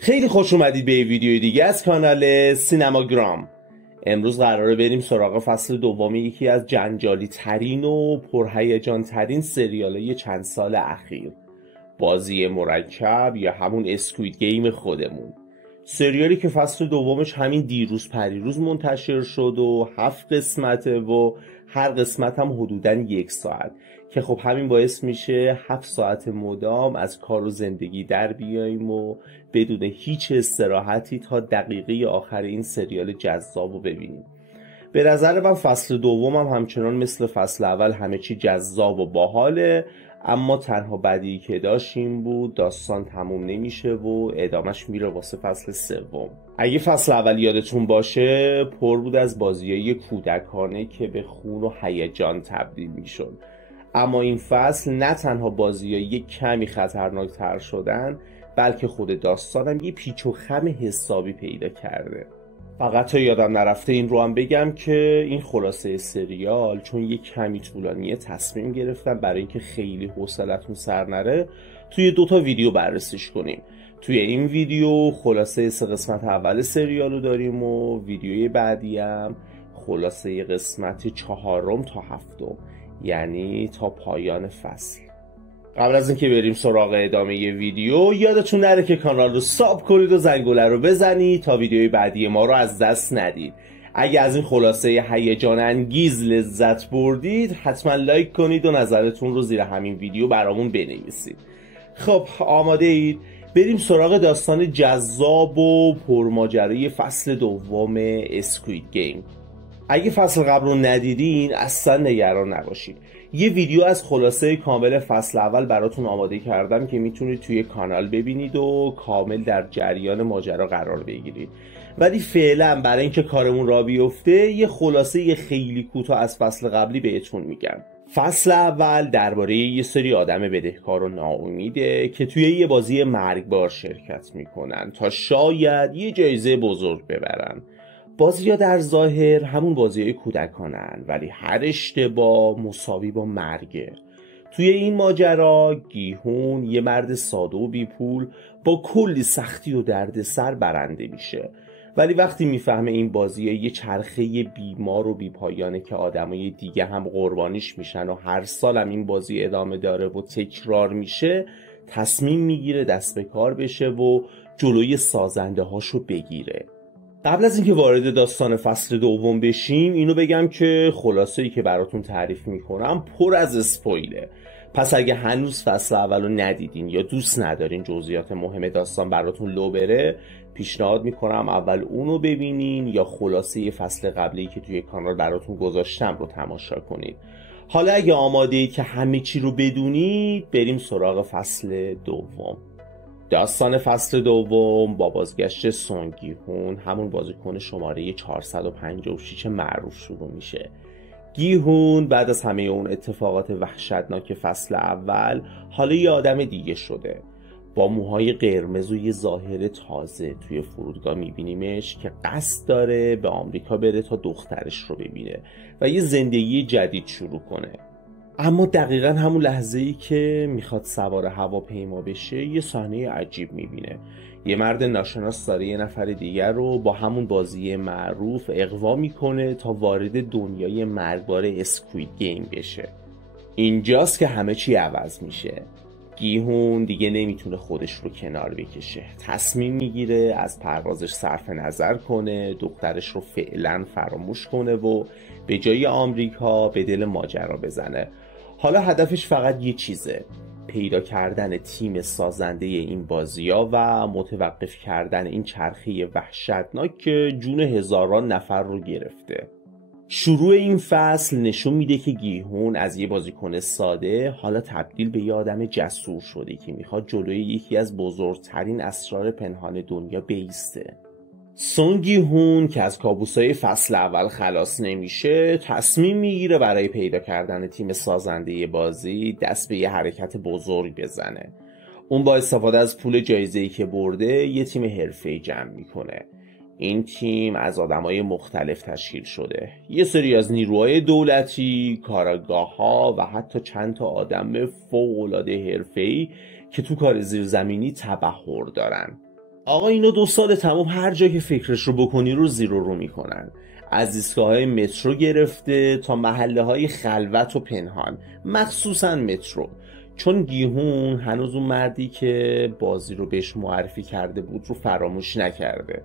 خیلی خوش اومدید به یه ویدیو دیگه از کانال سینماگرام. امروز قراره بریم سراغ فصل دوم یکی از جنجالی ترین و پرهیجان ترین سریال‌های چند سال اخیر، بازی مرکب یا همون اسکوید گیم خودمون. سریالی که فصل دومش همین دیروز پریروز منتشر شد و 7 قسمته و هر قسمت هم حدوداً 1 ساعت، که خب همین باعث میشه 7 ساعت مدام از کار و زندگی در بیاییم و بدون هیچ استراحتی تا دقیقه آخر این سریال جذاب رو ببینیم. به نظر من فصل دوم هم همچنان مثل فصل اول همه چی جذاب و باحاله، اما تنها بدی که داشت این بود داستان تموم نمیشه و ادامش میره واسه فصل سوم. اگه فصل اول یادتون باشه پر بود از بازیای کودکانه که به خون و هیجان تبدیل میشد، اما این فصل نه تنها بازیای کمی خطرناکتر شدن، بلکه خود داستانم یه پیچ و خم حسابی پیدا کرده. فقط تا یادم نرفته این رو هم بگم که این خلاصه سریال چون یه کمی طولانیه تصمیم گرفتم برای اینکه خیلی حوصلتون سر نره توی 2 ویدیو بررسیش کنیم. توی این ویدیو خلاصه 3 قسمت اول سریال رو داریم و ویدیوی بعدی هم خلاصه قسمت 4 تا 7، یعنی تا پایان فصل. قبل از اینکه بریم سراغ ادامه ویدیو یادتون نره که کانال رو ساب کنید و زنگوله رو بزنید تا ویدیوی بعدی ما رو از دست ندید. اگه از این خلاصه هیجان انگیز لذت بردید حتما لایک کنید و نظرتون رو زیر همین ویدیو برامون بنویسید. خب آماده اید؟ بریم سراغ داستان جذاب و پرماجرای فصل دوم اسکوید گیم. اگه فصل قبل رو ندیدین اصلا نگران نباشید، یه ویدیو از خلاصه کامل فصل اول براتون آماده کردم که میتونید توی کانال ببینید و کامل در جریان ماجرا قرار بگیرید. ولی فعلا برای اینکه کارمون را بیفته یه خلاصه خیلی کوتاه از فصل قبلی بهتون میگم. فصل اول درباره یه سری آدم بدهکار و ناامیده که توی یه بازی مرگبار شرکت میکنن تا شاید یه جایزه بزرگ ببرن. بازی‌ها در ظاهر همون بازی‌های کودکانن، ولی هر اشتباه مساوی با مرگه. توی این ماجرا گیهون یه مرد ساده و بی‌پول با کلی سختی و دردسر برنده میشه، ولی وقتی میفهمه این بازی‌ها یه چرخه بیمار و بی‌پایانه که آدمای دیگه هم قربانیش میشن و هر سال هم این بازی ادامه داره و تکرار میشه، تصمیم میگیره دست به کار بشه و جلوی سازنده هاشو بگیره. قبل از اینکه وارد داستان فصل دوم بشیم اینو بگم که خلاصه‌ای که براتون تعریف میکنم پر از اسپویله، پس اگه هنوز فصل اولو ندیدین یا دوست ندارین جزئیات مهم داستان براتون لو بره، پیشنهاد میکنم اول اونو ببینین یا خلاصه فصل قبلی که توی کانال براتون گذاشتم رو تماشا کنید. حالا اگه آماده‌اید که همه چی رو بدونید بریم سراغ فصل دوم. داستان فصل دوم با بازگشت سونگ گیهون، همون بازیکن شماره 456 معروف شروع میشه. گیهون بعد از همه اون اتفاقات وحشتناک فصل اول حالا یه آدم دیگه شده، با موهای قرمز و یه ظاهر تازه. توی فرودگاه میبینیمش که قصد داره به آمریکا بره تا دخترش رو ببینه و یه زندگی جدید شروع کنه. اما دقیقا همون لحظه‌ای که میخواد سوار هواپیما بشه یه صحنه عجیب میبینه. یه مرد ناشناس داره یه نفر دیگر رو با همون بازی معروف اغوا میکنه تا وارد دنیای مرگبار اسکوید گیم بشه. اینجاست که همه چی عوض میشه. گیهون دیگه نمیتونه خودش رو کنار بکشه، تصمیم میگیره از پروازش صرف نظر کنه، دخترش رو فعلا فراموش کنه و به جای آمریکا به دل ماجرا بزنه. حالا هدفش فقط یه چیزه، پیدا کردن تیم سازنده این بازی‌ها و متوقف کردن این چرخه وحشتناک که جون هزاران نفر رو گرفته. شروع این فصل نشون میده که گیهون از یه بازیکن ساده حالا تبدیل به یه آدم جسور شده که میخواد جلوی یکی از بزرگترین اسرار پنهان دنیا بایسته. سونگ گیهون که از کابوسای فصل اول خلاص نمیشه تصمیم میگیره برای پیدا کردن تیم سازنده بازی دست به یه حرکت بزرگ بزنه. اون با استفاده از پول جایزه‌ای که برده یه تیم حرفه‌ای جمع میکنه. این تیم از آدمای مختلف تشکیل شده، یه سری از نیروهای دولتی، کاراگاه‌ها و حتی چند تا آدم فوق‌العاده حرفه‌ای که تو کار زیرزمینی تبحر دارن. آقا اینا 2 سال تمام هر جا که فکرش رو بکنی رو زیر و رو میکنن، از ایستگاه‌های مترو گرفته تا محله‌های خلوت و پنهان، مخصوصا مترو. چون گیهون هنوز اون مردی که بازی رو بهش معرفی کرده بود رو فراموش نکرده.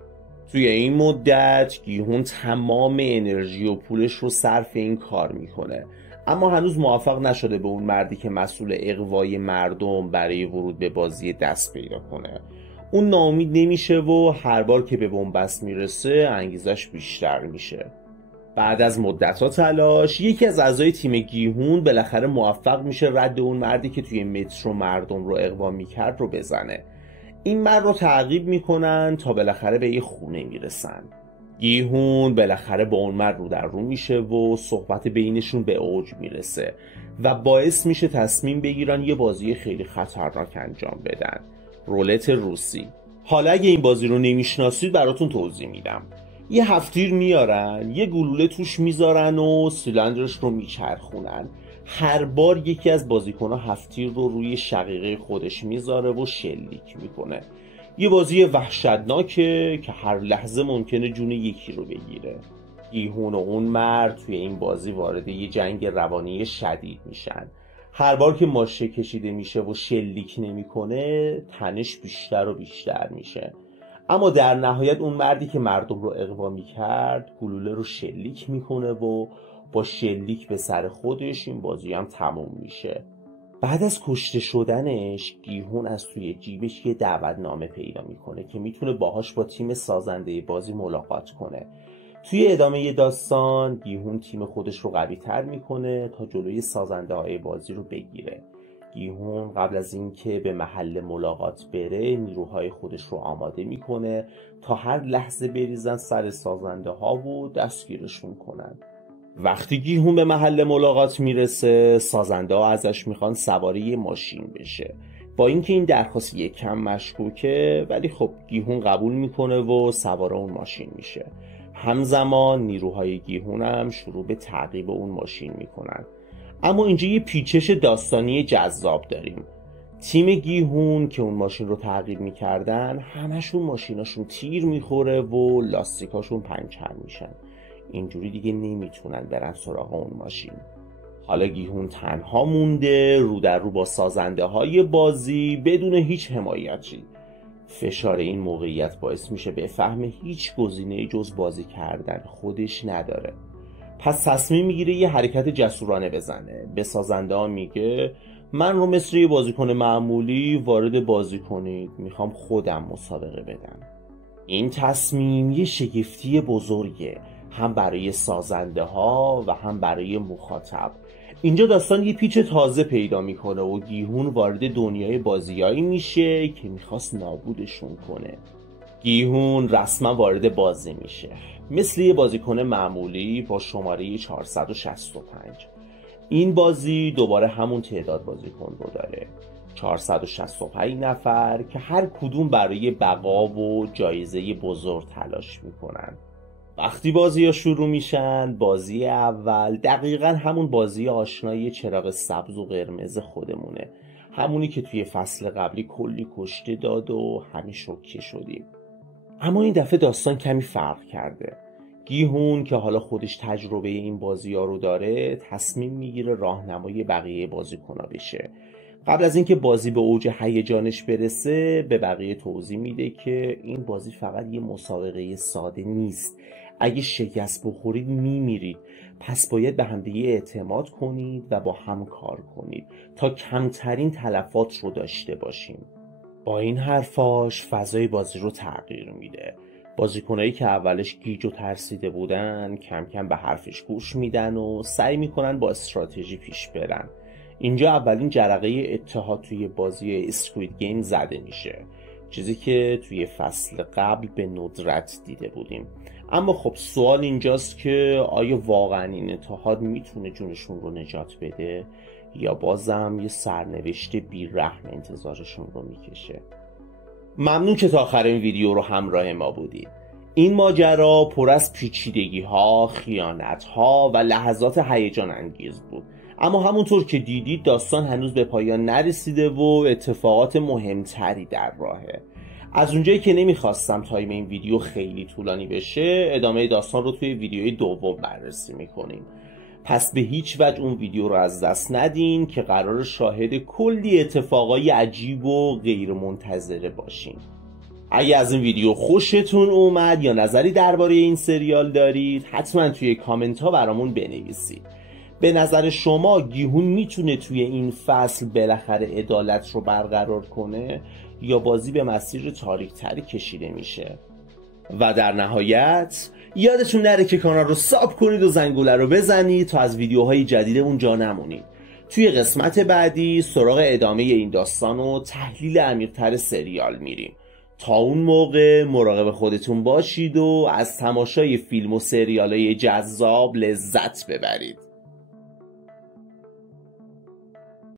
توی این مدت گیهون تمام انرژی و پولش رو صرف این کار میکنه، اما هنوز موفق نشده به اون مردی که مسئول اغوای مردم برای ورود به بازی دست پیدا کنه. اون ناامید نمیشه و هر بار که به بنبست میرسه انگیزش بیشتر میشه. بعد از مدت‌ها تلاش، یکی از اعضای تیم گیهون بالاخره موفق میشه رد اون مردی که توی مترو مردم رو اغوا میکرد رو بزنه. این مرد رو تعقیب میکنن تا بالاخره به یه خونه میرسن. گیهون بالاخره با اون مرد رو در رو میشه و صحبت بینشون به اوج میرسه و باعث میشه تصمیم بگیرن یه بازی خیلی خطرناک انجام بدن، رولت روسی. حالا اگه این بازی رو نمیشناسید براتون توضیح میدم. یه هفتیر میارن، یه گلوله توش میذارن و سیلندرش رو میچرخونن. هر بار یکی از بازیکن‌ها هفتیر رو روی شقیقه خودش میذاره و شلیک میکنه. یه بازی وحشتناکه که هر لحظه ممکنه جون یکی رو بگیره. گیهون و اون مرد توی این بازی وارد یه جنگ روانی شدید میشن. هر بار که ماشه کشیده میشه و شلیک نمیکنه، تنش بیشتر و بیشتر میشه. اما در نهایت اون مردی که مردم رو اغوا میکرد گلوله رو شلیک میکنه و با شلیک به سر خودش این بازی هم تموم میشه. بعد از کشته شدنش گیهون از توی جیبش یه دعوتنامه پیدا میکنه که میتونه باهاش با تیم سازنده بازی ملاقات کنه. توی ادامه داستان گیهون تیم خودش رو قوی تر میکنه تا جلوی سازنده های بازی رو بگیره. گیهون قبل از اینکه به محل ملاقات بره نیروهای خودش رو آماده میکنه تا هر لحظه بریزن سر سازنده ها و دستگیرشون کنن. وقتی گیهون به محل ملاقات میرسه، سازنده ها ازش میخوان سواری یه ماشین بشه. با اینکه این درخواست یک کم مشکوکه، ولی خب گیهون قبول میکنه و سوار اون ماشین میشه. همزمان نیروهای گیهون هم شروع به تعقیب اون ماشین میکنن. اما اینجا یه پیچش داستانی جذاب داریم. تیم گیهون که اون ماشین رو تعقیب میکردن همشون ماشیناشون تیر میخوره و لاستیکاشون پنچر میشن. اینجوری دیگه نمیتونن برن سراغ اون ماشین. حالا گیهون تنها مونده رو در رو با سازنده های بازی بدون هیچ حمایتی. فشار این موقعیت باعث میشه به فهم هیچ گزینه‌ای جز بازی کردن خودش نداره. پس تصمیم میگیره یه حرکت جسورانه بزنه. به سازنده ها میگه من رو مثل یه بازیکن معمولی وارد بازی کنید، میخوام خودم مسابقه بدم. این تصمیم یه شگفتی بزرگه، هم برای سازنده ها و هم برای مخاطب. اینجا داستان یه پیچ تازه پیدا میکنه و گیهون وارد دنیای بازیایی میشه که میخواست نابودشون کنه. گیهون رسما وارد بازی میشه مثل یه بازیکن معمولی با شماره 465. این بازی دوباره همون تعداد بازیکن رو داره، 465 نفر که هر کدوم برای بقا و جایزه بزرگ تلاش میکنن. وقتی بازی ها شروع میشن، بازی اول دقیقا همون بازی آشنایی چراغ سبز و قرمز خودمونه، همونی که توی فصل قبلی کلی کشته داد و همه شوکه شدیم. اما این دفعه داستان کمی فرق کرده. گیهون که حالا خودش تجربه این بازی ها رو داره تصمیم میگیره راهنمای بقیه بازیکن‌ها بشه. قبل از اینکه بازی به اوج هیجانش برسه به بقیه توضیح میده که این بازی فقط یه مسابقه ساده نیست. اگه شکست بخورید میمیرید، پس باید به همدیگه اعتماد کنید و با هم کار کنید تا کمترین تلفات رو داشته باشیم. با این حرفاش فضای بازی رو تغییر میده. بازیکنایی که اولش گیج و ترسیده بودن کم کم به حرفش گوش میدن و سعی میکنن با استراتژی پیش برن. اینجا اولین جرقه اتحاد توی بازی اسکوید گیم زده میشه، چیزی که توی فصل قبل به ندرت دیده بودیم. اما خب سوال اینجاست که آیا واقعا این اتحاد میتونه جونشون رو نجات بده یا بازم یه سرنوشت بی‌رحم انتظارشون رو میکشه؟ ممنون که تا آخر این ویدیو رو همراه ما بودید. این ماجرا پر از پیچیدگی ها، خیانت ها و لحظات هیجان انگیز بود، اما همونطور که دیدید داستان هنوز به پایان نرسیده و اتفاقات مهمتری در راهه. از اونجایی که نمیخواستم تایم این ویدیو خیلی طولانی بشه، ادامه داستان رو توی ویدیوی دوم بررسی میکنیم. پس به هیچ وجه اون ویدیو رو از دست ندین که قرار شاهد کلی اتفاقای عجیب و غیر منتظره باشین. اگه از این ویدیو خوشتون اومد یا نظری درباره این سریال دارید، حتما توی کامنت ها برامون بنویسید. به نظر شما گیهون میتونه توی این فصل بالاخره عدالت رو برقرار کنه یا بازی به مسیر تاریک‌تری کشیده میشه؟ و در نهایت یادتون نره که کانال رو ساب کنید و زنگوله رو بزنید تا از ویدیوهای جدیدمون جا نمونید. توی قسمت بعدی سراغ ادامه این داستان و تحلیل عمیق‌تر سریال میریم. تا اون موقع مراقب خودتون باشید و از تماشای فیلم و سریالای جذاب لذت ببرید.